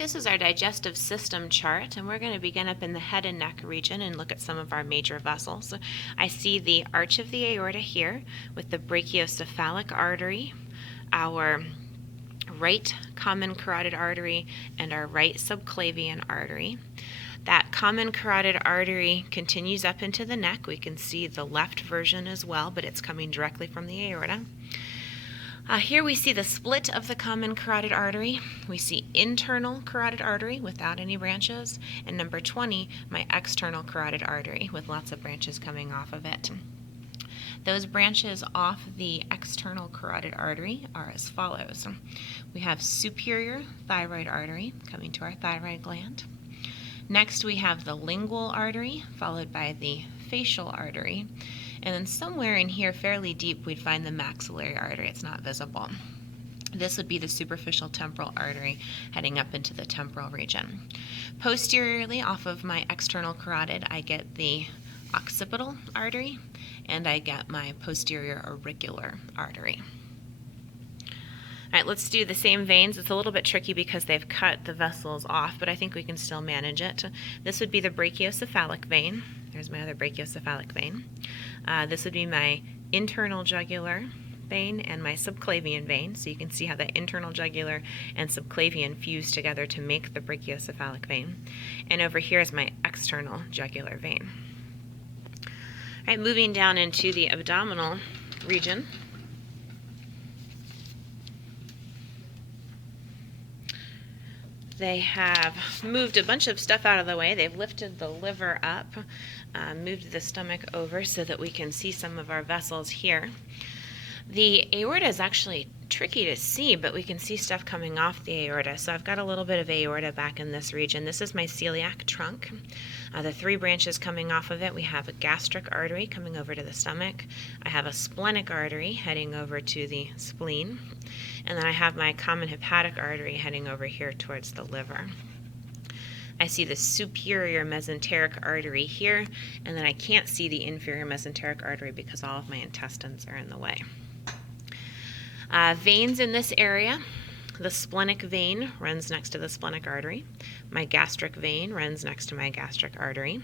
This is our digestive system chart, and we're going to begin up in the head and neck region and look at some of our major vessels. I see the arch of the aorta here with the brachiocephalic artery, our right common carotid artery, and our right subclavian artery. That common carotid artery continues up into the neck. We can see the left version as well, but it's coming directly from the aorta. Here we see the split of the common carotid artery. We see internal carotid artery without any branches, and number 20, my external carotid artery with lots of branches coming off of it. Those branches off the external carotid artery are as follows. We have superior thyroid artery coming to our thyroid gland. Next we have the lingual artery, followed by the facial artery. And then somewhere in here, fairly deep, we'd find the maxillary artery. It's not visible. This would be the superficial temporal artery heading up into the temporal region. Posteriorly, off of my external carotid, I get the occipital artery, and I get my posterior auricular artery. All right, let's do the same veins. It's a little bit tricky because they've cut the vessels off, but I think we can still manage it. This would be the brachiocephalic vein. There's my other brachiocephalic vein. This would be my internal jugular vein and my subclavian vein. So you can see how the internal jugular and subclavian fuse together to make the brachiocephalic vein. And over here is my external jugular vein. All right, moving down into the abdominal region. They have moved a bunch of stuff out of the way. They've lifted the liver up, moved the stomach over so that we can see some of our vessels here. The aorta is actually tricky to see, but we can see stuff coming off the aorta. So I've got a little bit of aorta back in this region. This is my celiac trunk. The three branches coming off of it, we have a gastric artery coming over to the stomach. I have a splenic artery heading over to the spleen. And then I have my common hepatic artery heading over here towards the liver. I see the superior mesenteric artery here, and then I can't see the inferior mesenteric artery because all of my intestines are in the way. Veins in this area. The splenic vein runs next to the splenic artery. My gastric vein runs next to my gastric artery.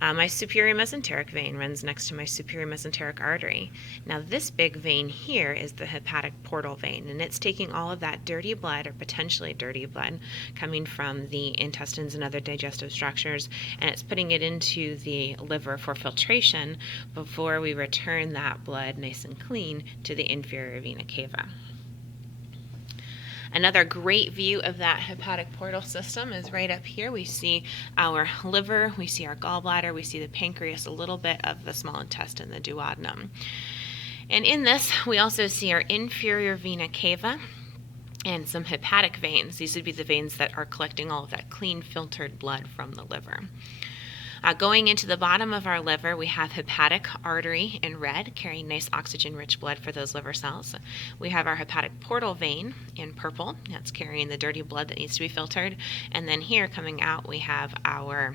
My superior mesenteric vein runs next to my superior mesenteric artery. Now this big vein here is the hepatic portal vein, and it's taking all of that dirty blood, or potentially dirty blood, coming from the intestines and other digestive structures, and it's putting it into the liver for filtration before we return that blood nice and clean to the inferior vena cava. Another great view of that hepatic portal system is right up here. We see our liver, we see our gallbladder, we see the pancreas, a little bit of the small intestine, the duodenum. And in this, we also see our inferior vena cava and some hepatic veins. These would be the veins that are collecting all of that clean, filtered blood from the liver. Going into the bottom of our liver, we have hepatic artery in red, carrying nice oxygen-rich blood for those liver cells. We have our hepatic portal vein in purple. That's carrying the dirty blood that needs to be filtered. And then here coming out, we have our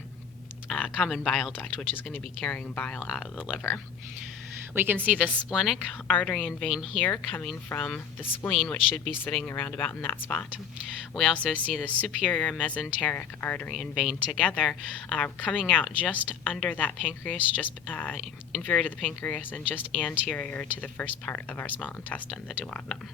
common bile duct, which is going to be carrying bile out of the liver. We can see the splenic artery and vein here coming from the spleen, which should be sitting around about in that spot. We also see the superior mesenteric artery and vein together coming out just under that pancreas, just inferior to the pancreas and just anterior to the first part of our small intestine, the duodenum.